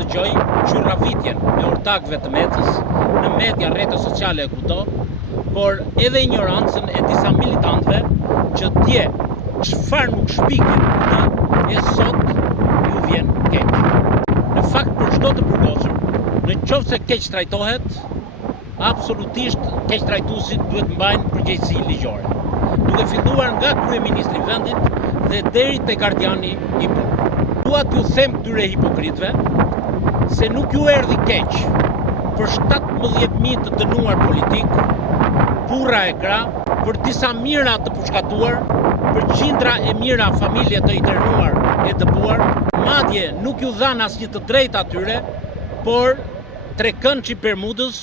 dëgjoj qurravitjen e ortakëve të Mecës në media, rrjetet sociale e kudo, por edhe ignorancën e disa militantëve që dje çfarë nuk shpikin ata e sot ju vjen keq. Në fakt për çdo të burgosur, në qoftë se keq trajtohet, absolutisht keq trajtuesit duhet mbajnë përgjegjësi ligjore. Duke filluar nga kryeministri i vendit dhe deri te gardiani i burgut. Dua t'ju them këtyre hipokritëve se nuk ju erdhi keq për 17.000 të dënuar politik, burra e gra, për disa mira të përshkatuar, për qindra e mira familje të internuar e dëbuar, madje nuk ju dhan asnjë të drejtë atyre, por Trekëndçi Bermudës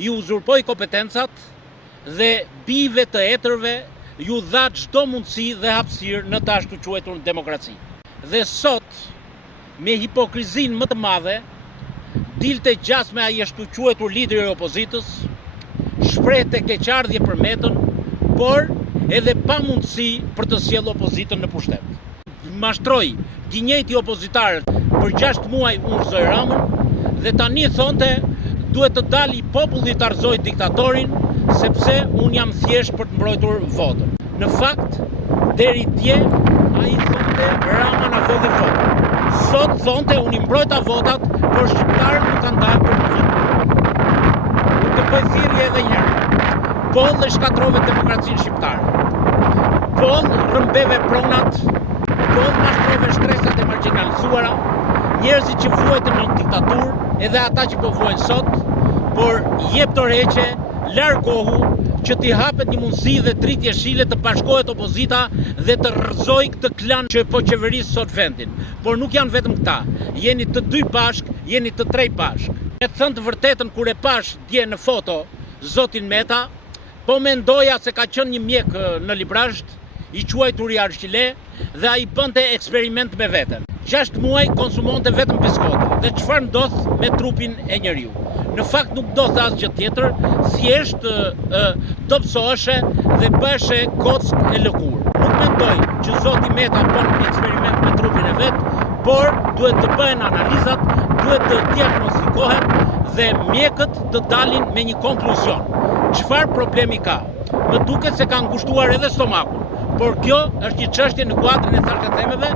ju uzurpoi kompetencat dhe bijve të etërve ju dha çdo mundësi dhe hapësirë në të ashtu quajtur demokraci. Dhe sot, me hipokrizin më të madhe, dilte gjasme ai ashtu quajtur lideri i opozitës, shprehte keqardhje për Metën, por edhe pa mundësi për të sjellë opozitën në pushtet. Mashtroi gënjejti opozitarët për 6 muaj Urzoj Ramën dhe tani thonte duhet të dali populli të arrzoj diktatorin sepse unë jam thjesht për të mbrojtur votën. Në fakt, deri dje ai thonte Rama na vodhi votën. Sot thonte unë i mbrojta votat, por shqiptarët nuk kanë dalë për të votuar. Unë të bëj thirrje edhe një herë. Boll dhe shkatrove demokracinë shqiptare. Boll rrëmbeve pronat, boll mashtrove shtresat e marginalizuara, njerëzit që vuajtën në diktaturë, edhe ata që po vuajnë sot, por jep dorëheqje, largohu që t'i hapet një mundësi dhe dritë jeshile të bashkohet opozita dhe të rrëzoj këtë klan që po qeverisë sot vendin. Por nuk janë vetëm këta, jeni të dy bashk, jeni të trej bashk. E thënë të vërtetën kur e pash dje në foto zotin Meta, po mendoja se ka qenë një mjek në Librazht, i quajtur i Arshile, dhe ai bënte eksperiment me veten. 6 muaj konsumonte vetëm biskote. Dhe çfarë ndodh me trupin e njeriu? Në fakt nuk ndodh asgjë tjetër, thjesht dobësoheshe dhe bëheshe kockë e lëkurë. Nuk mendoj që zoti Meta bën eksperiment me trupin e vet, por duhet të bëhen analizat, duhet të diagnostikohen dhe mjekët të dalin me një konkluzion. Çfarë problemi ka? Më duket se ka ngushtuar edhe stomakun. Por kjo është një çështje në kuadrin e thashë themeve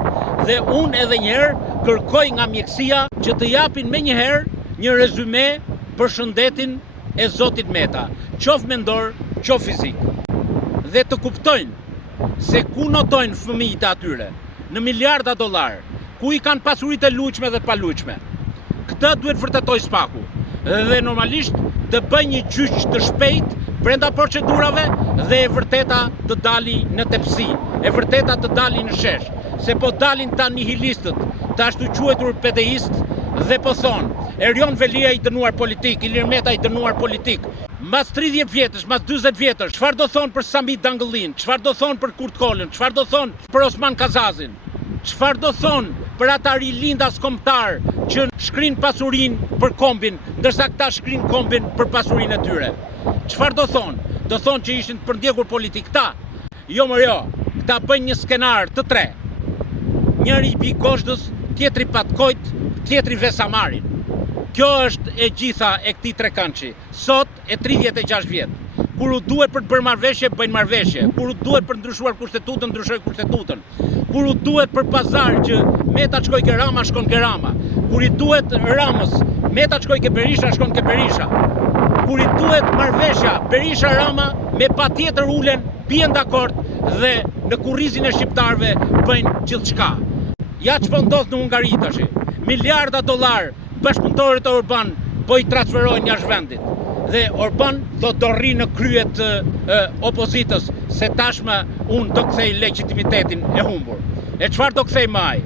dhe unë edhe një herë kërkoj nga mjekësia që të japin menjëherë një rezume për shëndetin e zotit Meta, qoftë mendor, qoftë fizik. Dhe të kuptojnë se ku notojnë fëmijët e atyre, në miliarda dollar, ku i kanë pasuritë e lujshme dhe të palujshme. Këtë duhet vërtetoj Spaku dhe normalisht të bëj një gjyq të shpejt brenda procedurave dhe e vërteta të dali në tepsi, e vërteta të dali në shesh, se po dalin ta nihilistët, të ashtu quajtur pedeist dhe po thonë, Erion Velia i dënuar politik, Ilir Meta i dënuar politik. Mbas 30 vjetësh, mbas 40 vjetësh, çfarë do thonë për Sami Dangëllin, çfarë do thonë për Kurt Kolën, çfarë do thonë për Osman Kazazin, çfarë do thonë për ata rilindas kombëtar që shkrin pasurinë për kombin, ndërsa këta shkrin kombin për pasurinë e tyre. Çfarë do thonë? Do thonë që ishin të përndjekur politik këta? Jo më jo, këta bëjnë një skenar të tre. Njëri i pi Goshdës, tjetri Patkojt, tjetri Vesamarin. Kjo është e gjitha e këtij Trekëndçi. Sot e 36 vjet. Kur u duhet për të bërë marrëveshje, bëjnë marrëveshje. Kur u duhet për ndryshuar kushtetutën, ndryshojnë kushtetutën. Kur u duhet për pazar që Meta shkoj ke Rama, shkon ke Rama. Kur i duhet Ramës, Meta shkoj ke Berisha, shkon ke Berisha. Kur i duhet marrëveshja Berisha Rama, me patjetër ulen, bien dakord dhe në kurrizin e shqiptarëve bëjnë gjithçka. Ja ç'po ndodh në Hungari tash. Miliarda dollar bashkëpunëtorët e Orban po i transferojnë jashtë vendit. Dhe Orban do rri në kryet opozitës se tashmë unë do kthej legitimitetin e humbur. E çfarë do kthej më ai?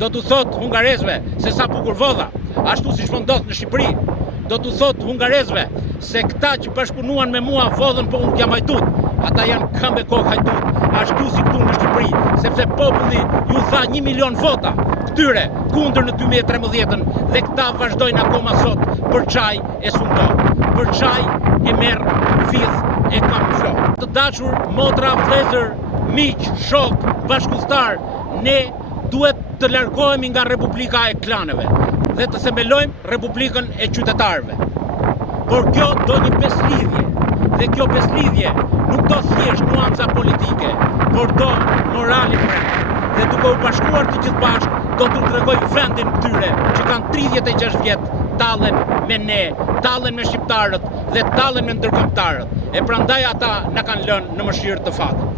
Do t'u thot hungarezëve se sa bukur vodha, ashtu siç po ndodh në Shqipëri. Do t'u thot hungarezëve se këta që bashkëpunuan me mua vodhën po unë jam hajtut. Ata janë këmbë kokë hajtut, ashtu si këtu në Shqipëri, sepse populli ju tha 1 milion vota këtyre kundër në 2013 dhe këta vazhdojnë akoma sot për çaj e sundor. Për çaj e merr fith e kamuflo. Të dashur motra, vëllezër, miq, shok, bashkëpunëtar, ne duhet të largohemi nga Republika e klaneve. dhe të themelojmë Republikën e qytetarëve. Por kjo do një beslidhje, dhe kjo beslidhje nuk do thjesht nuanca politike, por do morali brenda. Dhe duke u bashkuar të gjithë bashkë, do t'u tregoj vendin këtyre që kanë 36 vjet, tallen me ne, tallen me shqiptarët dhe tallen me ndërkombëtarët. E prandaj ata na kanë lënë në mëshirë të fatit.